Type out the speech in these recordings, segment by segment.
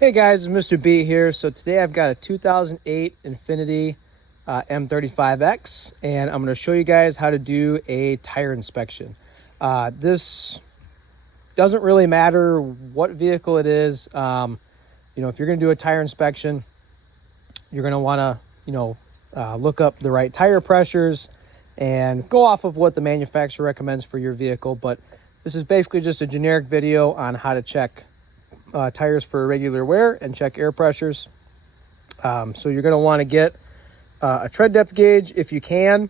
Hey guys, it's Mr. B here. So today I've got a 2008 Infinity M35X, and I'm going to show you guys how to do a tire inspection. This doesn't really matter what vehicle it is. If you're going to do a tire inspection, you're going to want to, look up the right tire pressures and go off of what the manufacturer recommends for your vehicle. But this is basically just a generic video on how to check tires for irregular wear and check air pressures. So you're going to want to get a tread depth gauge if you can.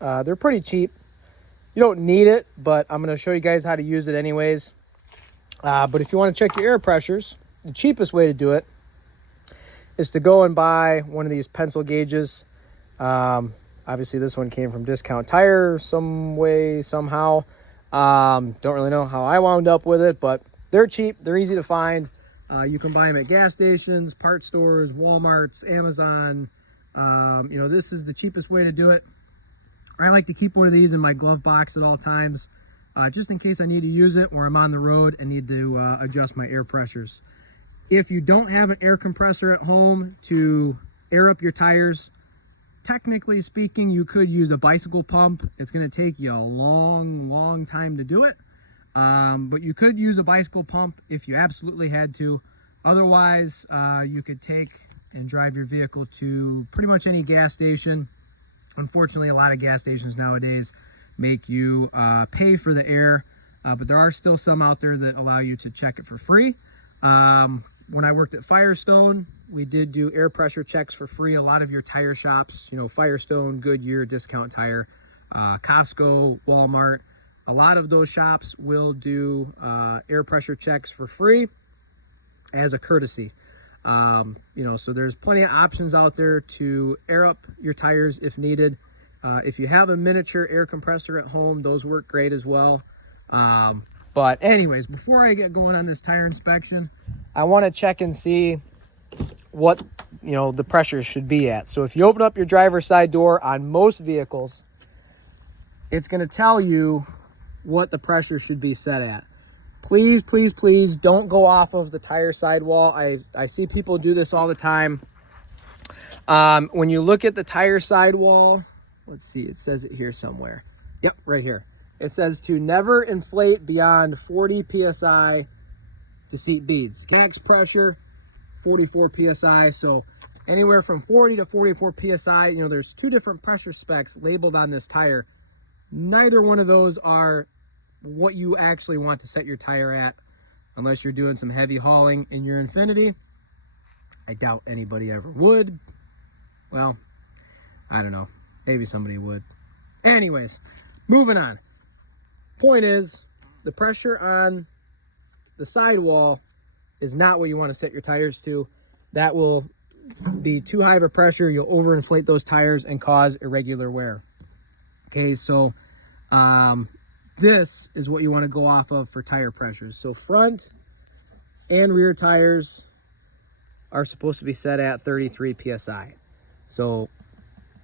They're pretty cheap. You don't need it, but I'm going to show you guys how to use it anyways. But if you want to check your air pressures, the cheapest way to do it is to go and buy one of these pencil gauges. Obviously this one came from Discount Tire some way, somehow. Don't really know how I wound up with it, but they're cheap. They're easy to find. You can buy them at gas stations, parts stores, Walmarts, Amazon. This is the cheapest way to do it. I like to keep one of these in my glove box at all times, just in case I need to use it or I'm on the road and need to adjust my air pressures. If you don't have an air compressor at home to air up your tires, technically speaking, you could use a bicycle pump. It's going to take you a long time to do it. But you could use a bicycle pump if you absolutely had to. Otherwise, you could take and drive your vehicle to pretty much any gas station. Unfortunately, a lot of gas stations nowadays make you pay for the air, but there are still some out there that allow you to check it for free. When I worked at Firestone, we did do air pressure checks for free. A lot of your tire shops, Firestone, Goodyear, Discount Tire, Costco, Walmart, a lot of those shops will do air pressure checks for free as a courtesy. So there's plenty of options out there to air up your tires if needed. If you have a miniature air compressor at home, those work great as well. But anyways, before I get going on this tire inspection, I want to check and see what the pressure should be at. So if you open up your driver's side door on most vehicles, it's going to tell you what the pressure should be set at. Please don't go off of the tire sidewall. I see people do this all the time. When you look at the tire sidewall, let's see, it says it here somewhere. Yep, right here. It says to never inflate beyond 40 psi to seat beads. Max pressure 44 psi. So anywhere from 40 to 44 psi. There's two different pressure specs labeled on this tire. Neither one of those are what you actually want to set your tire at, unless you're doing some heavy hauling in your Infinity. I doubt anybody ever would. Well, I don't know. Maybe somebody would. Anyways, moving on. Point is, the pressure on the sidewall is not what you want to set your tires to. That will be too high of a pressure. You'll overinflate those tires and cause irregular wear. Okay, so this is what you want to go off of for tire pressures. So front and rear tires are supposed to be set at 33 psi. So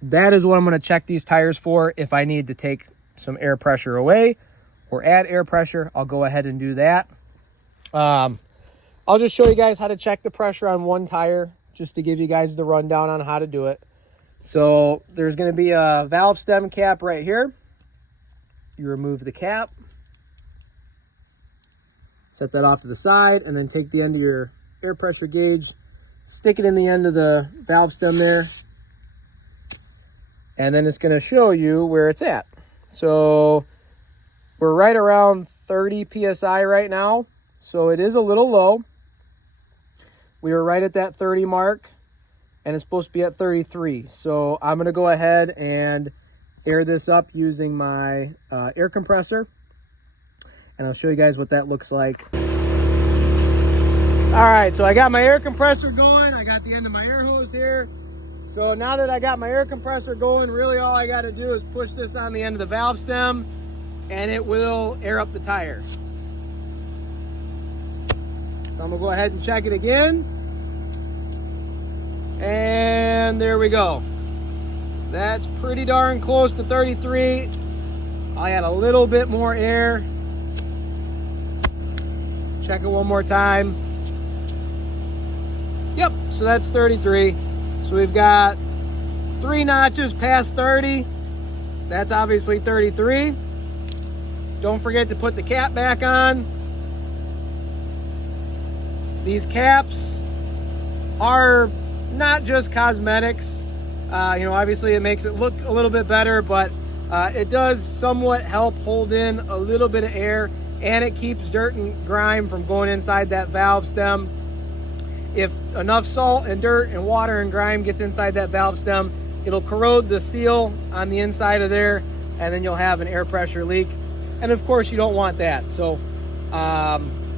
that is what I'm going to check these tires for. If I need to take some air pressure away or add air pressure, I'll go ahead and do that. I'll just show you guys how to check the pressure on one tire, just to give you guys the rundown on how to do it. So there's going to be a valve stem cap right here. You remove the cap, set that off to the side, and then take the end of your air pressure gauge, stick it in the end of the valve stem there, and then it's going to show you where it's at. So we're right around 30 psi right now, so it is a little low. We were right at that 30 mark, and it's supposed to be at 33. So I'm going to go ahead and air this up using my air compressor, and I'll show you guys what that looks like. All right, so I got my air compressor going. I got the end of my air hose here. So now that I got my air compressor going, really all I got to do is push this on the end of the valve stem, and it will air up the tire. So I'm gonna go ahead and check it again, and there we go. That's pretty darn close to 33. I add a little bit more air. Check it one more time. Yep, so that's 33. So we've got 3 notches past 30. That's obviously 33. Don't forget to put the cap back on. These caps are not just cosmetics. Obviously it makes it look a little bit better, but it does somewhat help hold in a little bit of air, and it keeps dirt and grime from going inside that valve stem. If enough salt and dirt and water and grime gets inside that valve stem, it'll corrode the seal on the inside of there, and then you'll have an air pressure leak. And of course you don't want that. So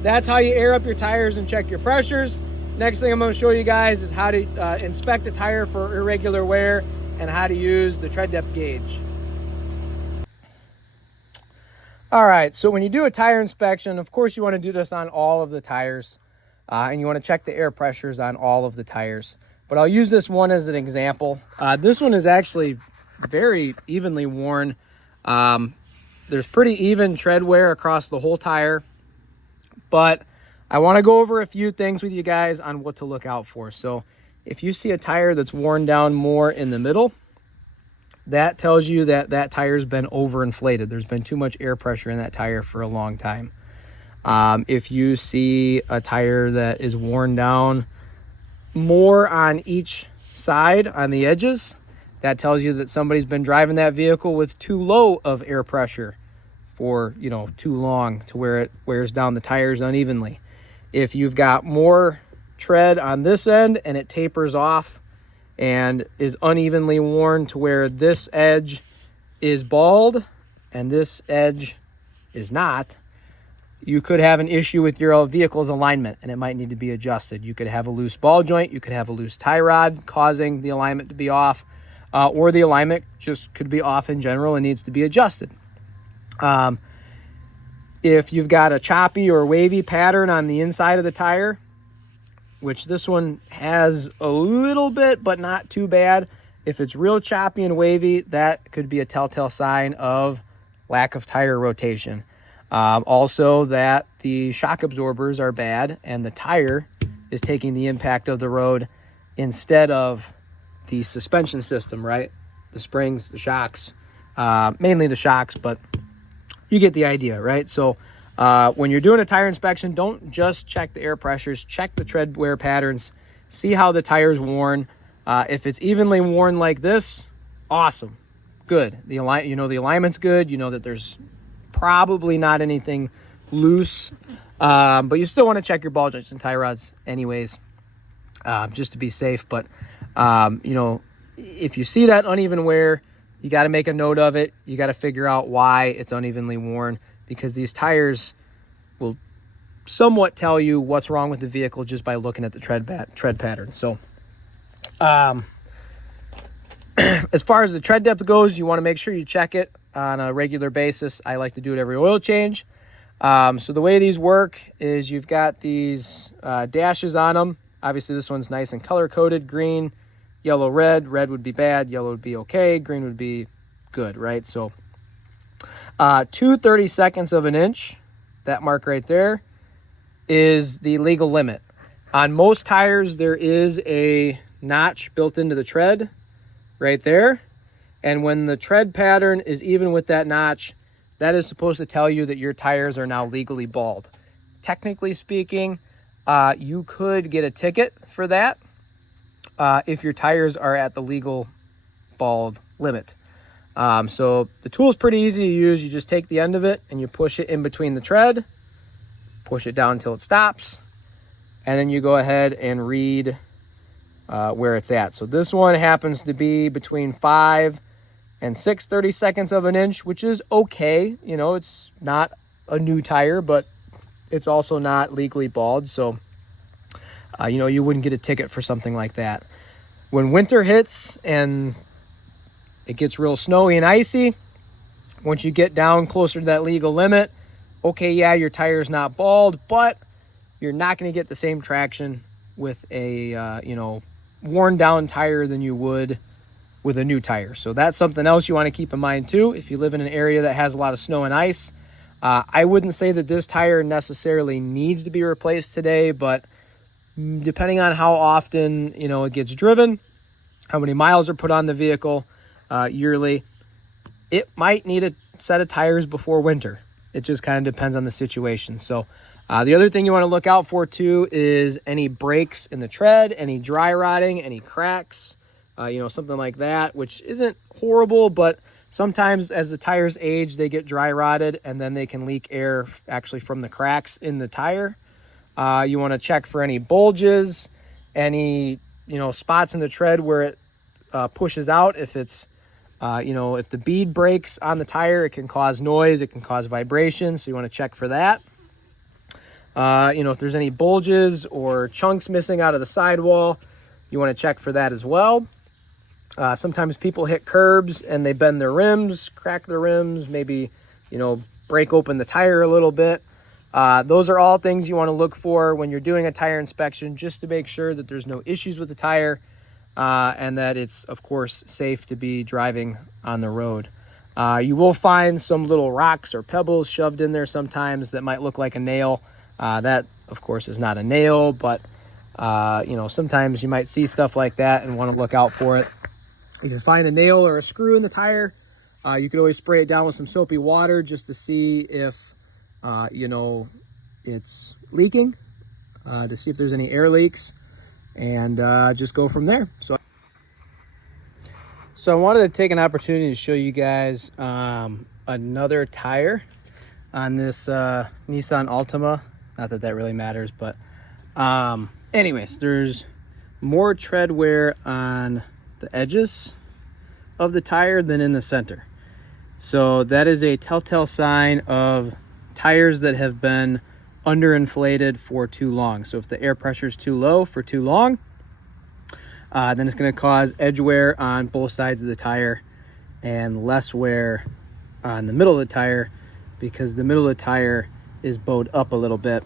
that's how you air up your tires and check your pressures. Next thing I'm going to show you guys is how to inspect a tire for irregular wear and how to use the tread depth gauge. All right, so when you do a tire inspection, of course you want to do this on all of the tires, and you want to check the air pressures on all of the tires. But I'll use this one as an example. This one is actually very evenly worn. There's pretty even tread wear across the whole tire, but I want to go over a few things with you guys on what to look out for. So if you see a tire that's worn down more in the middle, that tells you that that tire's been overinflated. There's been too much air pressure in that tire for a long time. If you see a tire that is worn down more on each side, on the edges, that tells you that somebody's been driving that vehicle with too low of air pressure for, too long, to where it wears down the tires unevenly. If you've got more tread on this end and it tapers off and is unevenly worn to where this edge is bald and this edge is not, you could have an issue with your vehicle's alignment, and it might need to be adjusted. You could have a loose ball joint, you could have a loose tie rod causing the alignment to be off, or the alignment just could be off in general and needs to be adjusted. If you've got a choppy or wavy pattern on the inside of the tire, which this one has a little bit, but not too bad. If it's real choppy and wavy, that could be a telltale sign of lack of tire rotation. Also, that the shock absorbers are bad and the tire is taking the impact of the road instead of the suspension system, right? The springs, the shocks, mainly the shocks, but you get the idea, right? So when you're doing a tire inspection, don't just check the air pressures, check the tread wear patterns, see how the tire's worn. If it's evenly worn like this, awesome, good. The alignment's good. You know that there's probably not anything loose, but you still want to check your ball joints and tie rods anyways, just to be safe. But if you see that uneven wear, you got to make a note of it. You got to figure out why it's unevenly worn, because these tires will somewhat tell you what's wrong with the vehicle just by looking at the tread pattern. So as far as the tread depth goes, you want to make sure you check it on a regular basis. I like to do it every oil change. So the way these work is you've got these dashes on them. Obviously this one's nice and color coded: green, yellow, red. Red would be bad, yellow would be okay, green would be good, right? So 2 30-seconds of an inch, that mark right there, is the legal limit. On most tires, there is a notch built into the tread right there. And when the tread pattern is even with that notch, that is supposed to tell you that your tires are now legally bald. Technically speaking, you could get a ticket for that if your tires are at the legal bald limit. So the tool is pretty easy to use. You just take the end of it and you push it in between the tread, push it down until it stops, and then you go ahead and read where it's at. So this one happens to be between 5 and 6 30-seconds of an inch, which is okay. It's not a new tire, but it's also not legally bald. So, you wouldn't get a ticket for something like that. When winter hits and it gets real snowy and icy, once you get down closer to that legal limit, okay, yeah, your tire's not bald, but you're not going to get the same traction with a, worn down tire than you would with a new tire. So that's something else you want to keep in mind too. If you live in an area that has a lot of snow and ice, I wouldn't say that this tire necessarily needs to be replaced today, but depending on how often, it gets driven, how many miles are put on the vehicle yearly, it might need a set of tires before winter. It just kind of depends on the situation. So the other thing you want to look out for too is any breaks in the tread, any dry rotting, any cracks, something like that, which isn't horrible, but sometimes as the tires age, they get dry rotted and then they can leak air actually from the cracks in the tire. You want to check for any bulges, any, spots in the tread where it pushes out. If it's, if the bead breaks on the tire, it can cause noise, it can cause vibration. So you want to check for that. If there's any bulges or chunks missing out of the sidewall, you want to check for that as well. Sometimes people hit curbs and they bend their rims, crack their rims, maybe, break open the tire a little bit. Those are all things you want to look for when you're doing a tire inspection, just to make sure that there's no issues with the tire and that it's, of course, safe to be driving on the road. You will find some little rocks or pebbles shoved in there sometimes that might look like a nail. That, of course, is not a nail, but, sometimes you might see stuff like that and want to look out for it. You can find a nail or a screw in the tire. You could always spray it down with some soapy water just to see if, it's leaking, to see if there's any air leaks, and just go from there. So I wanted to take an opportunity to show you guys another tire on this Nissan Altima. Not that that really matters, but anyways, there's more tread wear on the edges of the tire than in the center. So that is a telltale sign of tires that have been underinflated for too long. So if the air pressure is too low for too long, then it's going to cause edge wear on both sides of the tire and less wear on the middle of the tire, because the middle of the tire is bowed up a little bit.